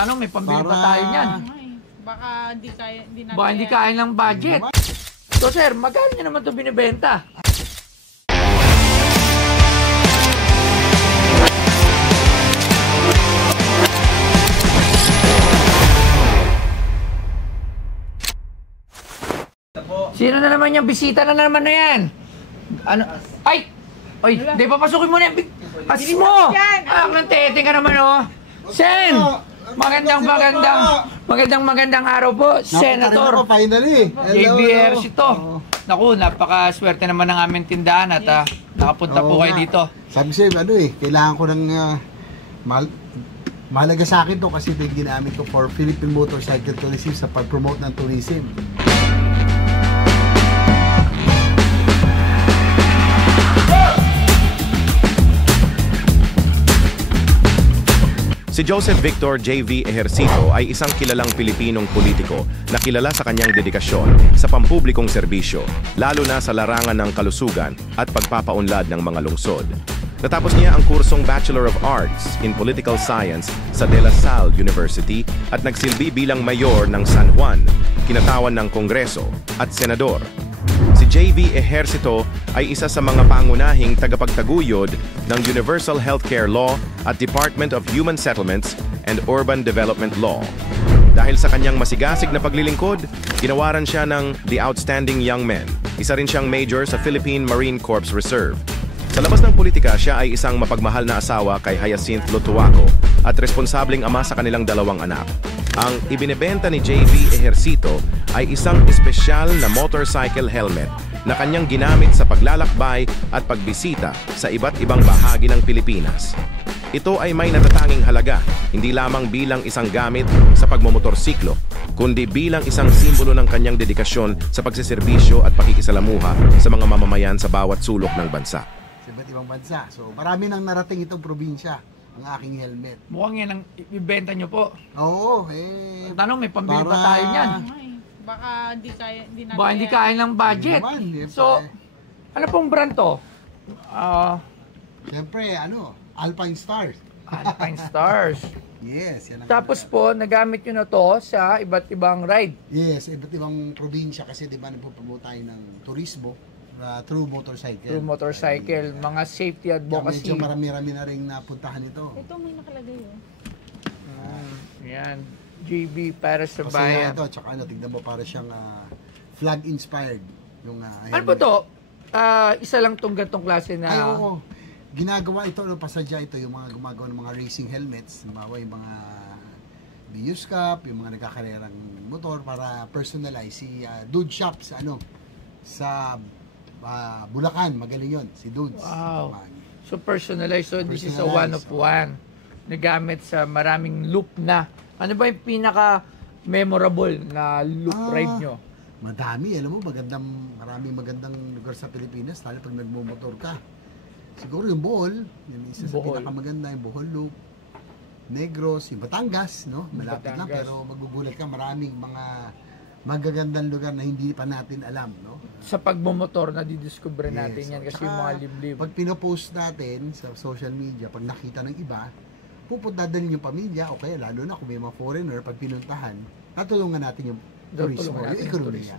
Tanong, may pambili pa tayo niyan. Baka hindi kaya, Baka hindi kaya ng budget. So sir, magkano nyo naman ito binibenta? Sino na naman yan? Bisita na naman na yan. Ano? Ay! Oy, di papasukin mo na yan. Pas mo! Ang tete ka naman, oh. Sen! Magandang araw po, Senator. Finally. JB Ejercito. Naku, napakaswerte naman ng aming tindahan at nakapunta po kayo dito. Sabi sa'yo, kailangan ko ng mahalaga sa akin to kasi ito yung ginamit ko for Philippine Motorcycle Tourism sa pag-promote ng tourism. Si Joseph Victor J.V. Ejercito ay isang kilalang Pilipinong politiko na kilala sa kanyang dedikasyon sa pampublikong serbisyo, lalo na sa larangan ng kalusugan at pagpapaunlad ng mga lungsod. Natapos niya ang kursong Bachelor of Arts in Political Science sa De La Salle University at nagsilbi bilang mayor ng San Juan, kinatawan ng Kongreso at Senador. Si J.V. Ejercito ay isa sa mga pangunahing tagapagtaguyod ng Universal Healthcare Law at Department of Human Settlements and Urban Development Law. Dahil sa kanyang masigasig na paglilingkod, ginawaran siya ng The Outstanding Young Men. Isa rin siyang major sa Philippine Marine Corps Reserve. Sa labas ng politika, siya ay isang mapagmahal na asawa kay Hyacinth Lutuaco at responsableng ama sa kanilang dalawang anak. Ang ibinebenta ni J.V. Ejercito ay isang espesyal na motorcycle helmet na kanyang ginamit sa paglalakbay at pagbisita sa iba't ibang bahagi ng Pilipinas. Ito ay may natatanging halaga, hindi lamang bilang isang gamit sa pagmomotorsiklo, kundi bilang isang simbolo ng kanyang dedikasyon sa pagsiservisyo at pakikisalamuha sa mga mamamayan sa bawat sulok ng bansa. Sa iba't ibang bansa. So marami nang narating itong probinsya ang aking helmet. Mukhang yan ang ibibenta nyo po. Oo, Tanong, may pambili pa tayo niyan. Baka hindi kaya, Baka hindi kaya ng budget. So, ano pong brand to? Siyempre, Alpine Stars. Alpine Stars. Yes, yan ang Tapos po, nagamit nyo na to sa iba't ibang ride. Yes, iba't ibang probinsya kasi di ba nagpo-promote tayo ng turismo through motorcycle. Through motorcycle, mga safety advocacy. Medyo marami-rami na rin napuntahan ito. Ito may nakalagay Yan, JB para sa Kasi bayan. ito, tsaka tignan mo para siyang flag inspired. Yung, ano po to? Isa lang tong gantong klase na... Ay, oo. Ginagawa ito, pasadya ito, yung mga gumagawa ng mga racing helmets, halimbawa yung mga BUS Cup, yung mga nagkakarerang motor para personalize. Si Dude Shop sa Bulacan, magaling yun, si Dudes. Wow. So personalized, so this is a one of one. Nagamit sa maraming loop na. Ano ba yung pinaka memorable na loop ride nyo? Madami, alam mo, maraming magandang lugar sa Pilipinas, lalo pag nagmumotor ka. Siguro yung Bohol, yung isa sa pinakamaganda, yung Bohol Loop, Negros, yung Batangas, no? Malapit lang, pero magugulat ka, maraming mga magagandang lugar na hindi pa natin alam, no? Sa pagmumotor, nadidiscover natin yan kasi yung mga liblib. Pag pinopost natin sa social media, pag nakita ng iba, dadalhin yung pamilya, o kaya lalo na kung may mga foreigner, pag pinuntahan, natulungan natin yung turismo, yung ekonomiya.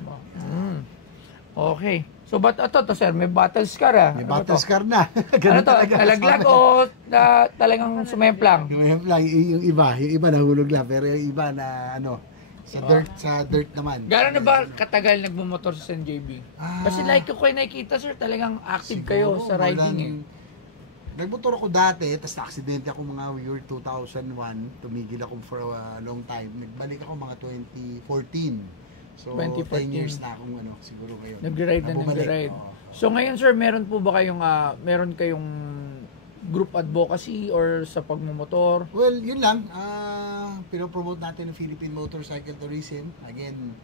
Okay. So, ba't ito, sir? May battle scar May battle scar na. Ano to? Talaglag o talagang sumemplang? Yung iba nahulog lang, pero yung iba na sa dirt naman. Gano'n na ba katagal nagmumotor sa San JB? Kasi like ko kayo nakikita, sir, talagang active kayo sa riding Nagmotor ako dati, tapos na-aksidente ako mga year 2001. Tumigil ako for a long time. Nagbalik ako mga 2014. So, 10 years na akong siguro ngayon. Nag-ride. So ngayon, sir, meron po ba kayong group advocacy or sa pagmumotor? Well, yun lang. Pinopromote natin ng Philippine Motorcycle Tourism. Again,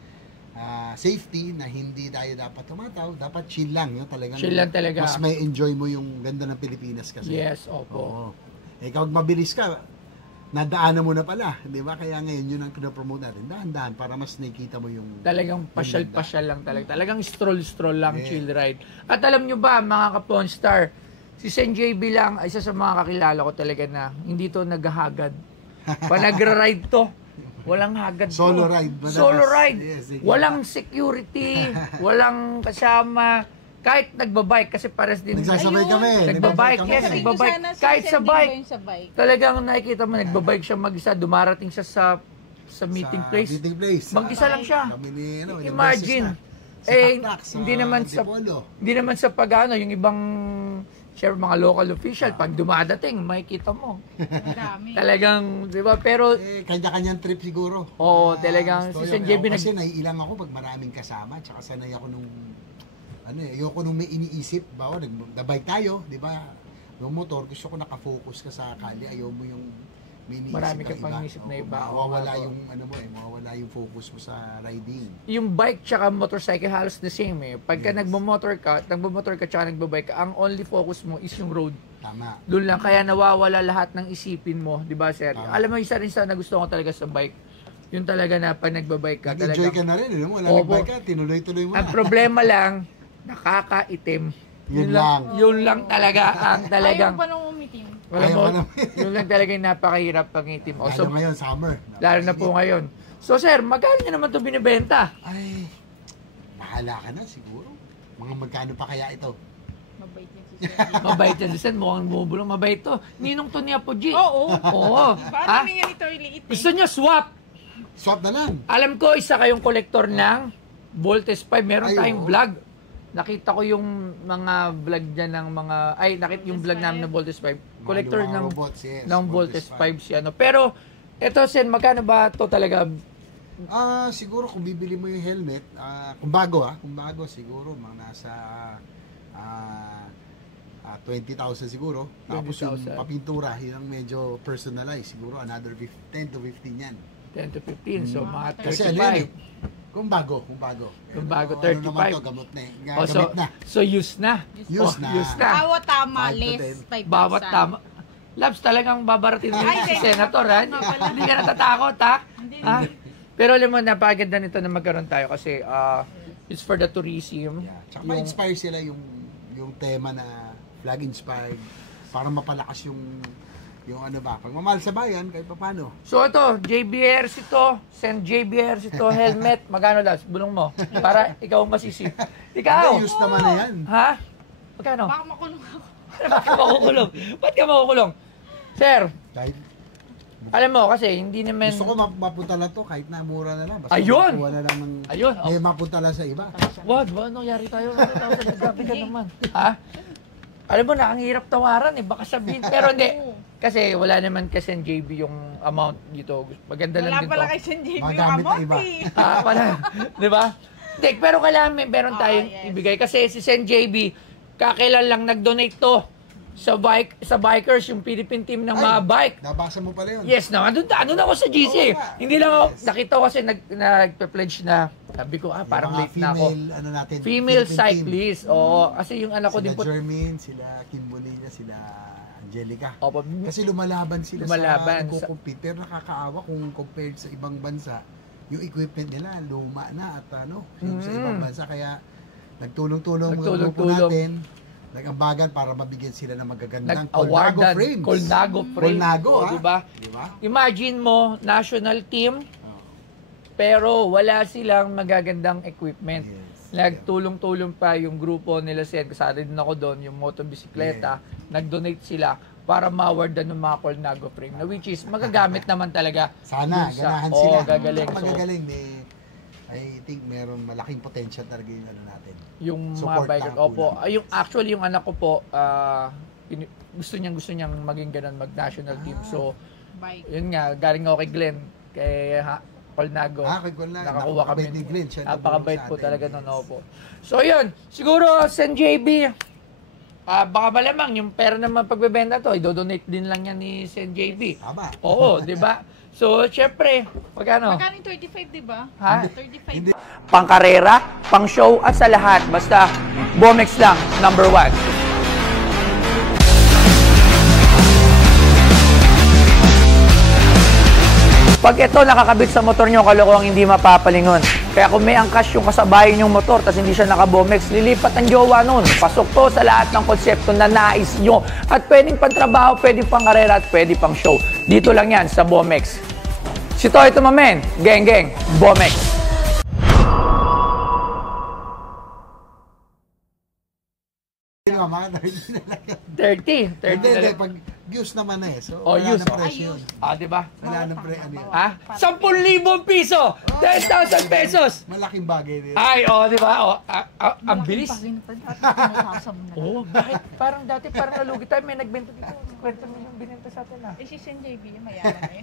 safety na hindi tayo dapat tumataw. Dapat chill lang. Talagang chill lang talaga. Mas may enjoy mo yung ganda ng Pilipinas kasi. Yes, opo. Kapag mabilis ka, nadaanan mo na pala, di ba? Kaya ngayon yun ang pinopromote natin. Dahan-dahan para mas nakikita mo yung... Talagang pasyal-pasyal lang talaga. Talagang stroll-stroll lang, chill ride. At alam nyo ba, mga ka-Pawnstar, si Sen JB lang, isa sa mga kakilala ko talaga na hindi to naghahagad. Pag nagra-ride to, walang hagad to. Solo ride. Madalas. Solo ride. Yes, sige. Walang security, walang kasama. Kahit nagbabike, kasi pares din. Nagsasabay kami. Nagbabike, kami. yes, Sabi ko nagbabike. sana, Kahit sa sending ba bike. yun sa bike? Talagang nakikita mo, nagbabike siya mag-isa, dumarating siya sa meeting Sa place. Meeting place. Mag-isa lang siya. Kami ni, ilang Imagine. beses na. Si Eh, Taktak, sa hindi naman sa Antipolo. hindi naman sa pag-ano, yung ibang share mga local official pag dumadating, makikita mo. Ang dami. Talagang, 'di ba? Pero Kanya-kanyang trip siguro. Oo, talagang gusto si yun. Sen JB Kasi naiilang ako pag maraming kasama, tsaka sanay ako nung ayoko nung may iniisip, bawa nag-bike tayo, 'di ba? Yung motor, gusto ko nakafocus ka sa kalye, ayaw mo yung may iniisip Marami ka kang pang inisip na iba. Mawawala Oo. yung mawawala yung focus mo sa riding. yung bike tsaka motorcycle halos the same eh. Pagka Yes. nagmo-motor ka tsaka nagbabike ka, ang only focus mo is yung road. Tama. Doon lang kaya nawawala lahat ng isipin mo, 'di ba, sir? Tama. Alam mo isa rin sa nagustuhan ko talaga sa bike. Yun talaga na pag nagbabike ka, Nag-enjoy talaga. ka na rin, wala Opo. nag-bike ka, tinuloy-tuloy mo Ang na. problema lang, nakakaitim. Yun lang. Yun lang talaga ang talagang Ayaw pa nung umitim. alam Ayaw mo, pa naman. yun lang talaga yung napakahirap pang itim. O, Lalo so, ngayon, summer. lalo na po ngayon. So sir, magkano nyo naman ito binibenta? Ay, bahala ka na siguro. Mga magkano pa kaya ito? Mabait yan si Sir. Mabait yan. Listen, mukhang bumubulong. Mabait to. Ninong to ni Apo G. Oo. Oo. Paano Ha? namin yan ito liit eh? Gusto nyo swap? Swap na lang. Alam ko, isa kayong kolektor ng Voltes 5. Meron Ay, tayong oo. vlog. Nakita ko yung mga vlog dyan ng mga... Ay, nakita yung vlog namin ng Voltes 5. Collector Mga ng, robots, yes, ng Voltes 5 si ano. Pero, eto Sen, magkano ba to talaga? Siguro kung bibili mo yung helmet, kung bago siguro mga nasa 20,000 siguro. Tapos yung 20,000. papintura, yun ang medyo personalized, siguro another 10 to 15 yan. 10 to 15. So, mga Kasi ano yan 35. eh, kung bago. Kung bago, Ano naman 35. to, gamot na eh. Oh, Gamit na. so used na. Used na. Used na. Bawat tama, 5 to less 5,000. Bawat tama. Labs, talagang babarating din Ay, si hindi. Senator, ha? Nga pala. Hindi ka natatakot, ha? Hindi. Ha? Pero alam mo, napakaganda nito na magkaroon tayo kasi it's for the tourism. Yeah. Tsaka ma-inspire sila yung tema na flag inspired para mapalakas yung ano ba, pagmamahal sa bayan kahit paano. So ito, JBRC to, send JBRC to, helmet, magkano Labs? Bulong mo, para ikaw ang masisi. Ikaw! Use naman na yan. Ha? Magkano? Baka makulong ako. Ba't ka makukulong? Ba't ka makukulong? Sir, Kahit alam mo kasi hindi naman... gusto ko mapunta lang to kahit na mura na lang. Basta Ayun! makuha na lang ng Ayun, oh. may mapunta lang sa iba. Wag, ano yari tayo? Nagsabi ka naman. Ha? Alam mo na, ang hirap tawaran eh. Baka sabihin. Pero hindi. Kasi wala naman kasi ang JB yung amount dito. Maganda lang Wala dito. pala kay San JB yung Magamit na amount iba. eh. Wala. Di ba? Hindi, pero kailangan meron tayong yes. ibigay. Kasi si Sen JB, kakailan lang nag-donate to sa bikers, yung Philippine team ng mga bike. Nabasa mo pala yun. Yes, no. Ano na ako sa GC. Oo nga. Hindi lang ako, Yes. nakita ko kasi nagpe-pledge na, sabi ko, Yung parang mga late na ako. female, ano natin, Female Philippine team. cyclist. Oo, kasi yung anak ko Sila din po. Jermaine, sila Kim Bonilla, sila Angelica. Opo, Kasi lumalaban sila Lumalaban sa nagko-compete. Pero nakakaawa kung compared sa ibang bansa, yung equipment nila luma na at yung sa ibang bansa. Kaya nagtulong-tulong mga grupo natin, nag-ambagan para mabigyan sila ng magagandang Colnago nag-awardan. frames. Colnago frame. Colnago, Oo, ha? diba? Diba? Imagine mo, national team, Oh. pero wala silang magagandang equipment. Yes. Nagtulong-tulong pa yung grupo nila Sen, kasali din ako doon, yung motobisikleta, nag-donate sila para ma-awardan ng mga Colnago frame, na which is magagamit naman talaga. Sana, dun sa- ganahan Oo, sila. gagaling. So, Magagaling. I think meron malaking potential talaga yung ano natin. yung mga Support biker. lang Opo, kulang. ay, yung actually yung anak ko po, gusto niyang maging ganun, mag-national team. So, Bike. yun nga, galing ako kay Glenn, kay Colnago. Kay Colnago. Nakakuha kami. Napakabait ni Glenn. Siya Napakabait tumulong sa po atin. talaga Yes. nun, opo. So, yun. Siguro, Sen JB, baka malamang, yung pera naman pagbebenta to, idodonate din lang yan ni Sen JB. Tama. Oo, di ba? So, syempre, pagkano? Magkano yung 35, di ba? Ha? 35. Pangkarera, pang show, at sa lahat. Basta, Bomex lang, number 1. Pag ito nakakabit sa motor nyo, kalokohang hindi mapapalingon. Kaya kung may angkas yung kasabayan yung motor tapos hindi siya naka-Bomex, lilipat ang jowa nun. Pasok to sa lahat ng konsepto na nais nyo. At pwedeng pang trabaho, pwedeng pang karera, at pwede pang show. Dito lang yan sa Bomex. Si Toy Tumamen, geng, Bomex. Mga 30 na lang yan. 30 Hindi, na lang. pag views naman eh. So, Oh, wala use. na presyo yun. Di ba? Wala na presyo. Ano yun? Ha? 10,000 piso! 10,000 pesos! Malaking bagay din. Ay, di ba? Ang bilis. Oo. Bakit? Parang dati, nalugi tayo. May nagbenta dito. 50 million binenta sa atin, Eh, si Sen JB, mayaman eh.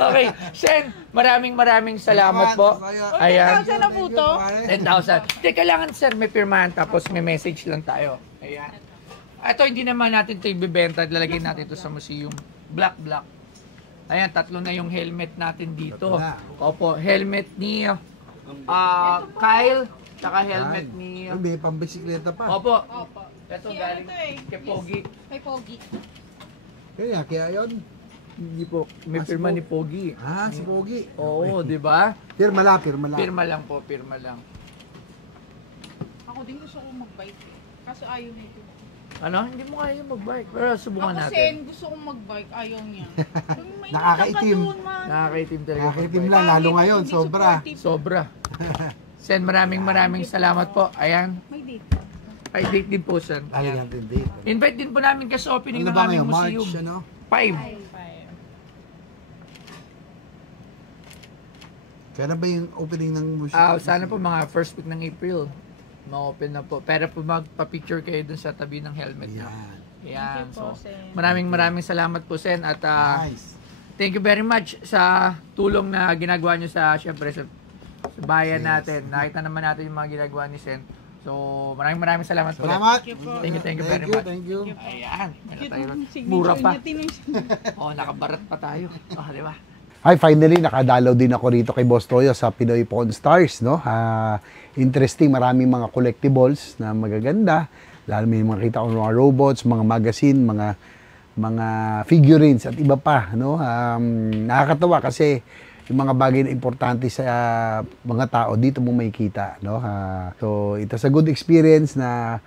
Okay. Sen, maraming salamat po. Ayan. 10,000 na po to? 10,000. Hindi, kailangan, sir, may pirmahan tapos may message lang tayo. Ayan. Ito, hindi naman natin ito ibibenta. Lalagay natin ito sa museum. Black. Ayan, 3 na yung helmet natin dito. Opo, helmet ni Kyle, tsaka helmet ni... Ay, may pambisikleta pa. Opo. Opo. Ito Si galing ano to eh? kay Pogi. May pogi. Kaya yun. Hindi po. May pirma ni Pogi. Ah, si Pogi. Oo, di ba? Pirma lang. Pirma lang po, pirma lang. Ako din gusto kong mag-bike eh. Kaso ayaw na ito. Ano? Hindi mo kaya mag-bike. Pero subukan Ako natin. Sen, gusto kong mag-bike. Ayaw niya. May Nakakaitim. nakakadun, man. Nakakaitim talaga. Nakakaitim mag-bike. lang, lalo Pangit, ngayon, hindi sobra. supportive. Sobra. Sen, maraming salamat po. Ayan. May date. Ay, date din po, Sen. Talagang tindi. Invite din po namin kasi opening Ano ng ba aming ngayon? museum. March, ano? 5. Kaya ba yung opening ng museum? Sana po mga first week ng April. Ma-open na po. Pero po magpa-picture kayo dun sa tabi ng helmet nyo. Yan. Yan. Thank you po, So, Sen. maraming salamat po, Sen. At Nice. thank you very much sa tulong na ginagawa nyo sa, syempre, sa bayan Yes. natin. Nakita naman natin yung mga ginagawa ni Sen. So, maraming salamat po. Salamat. Thank you very much. Thank you. Ayan. Meron Cute tayo. ang signature Mura pa. niya, tinong- Nakabarat pa tayo. Di ba? Hi, finally, nakadalaw din ako rito kay Boss Toyo sa Pinoy Pawn Stars, no? Interesting, maraming mga collectibles na magaganda. Lalo may makita ko mga robots, mga magazine, mga figurines at iba pa, no? Nakakatawa kasi yung mga bagay na importante sa mga tao dito mo makikita, no? So, it was a good experience na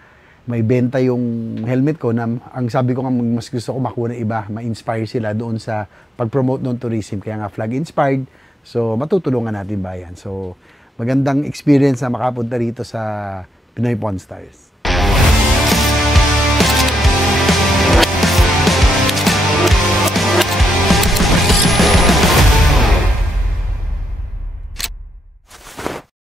may benta yung helmet ko na ang sabi ko nga mas gusto ko makuha ng iba, ma-inspire sila doon sa pag-promote ng tourism, kaya nga flag inspired. So matutulungan natin bayan. So magandang experience na makapunta rito sa Pinoy Pawn Stars.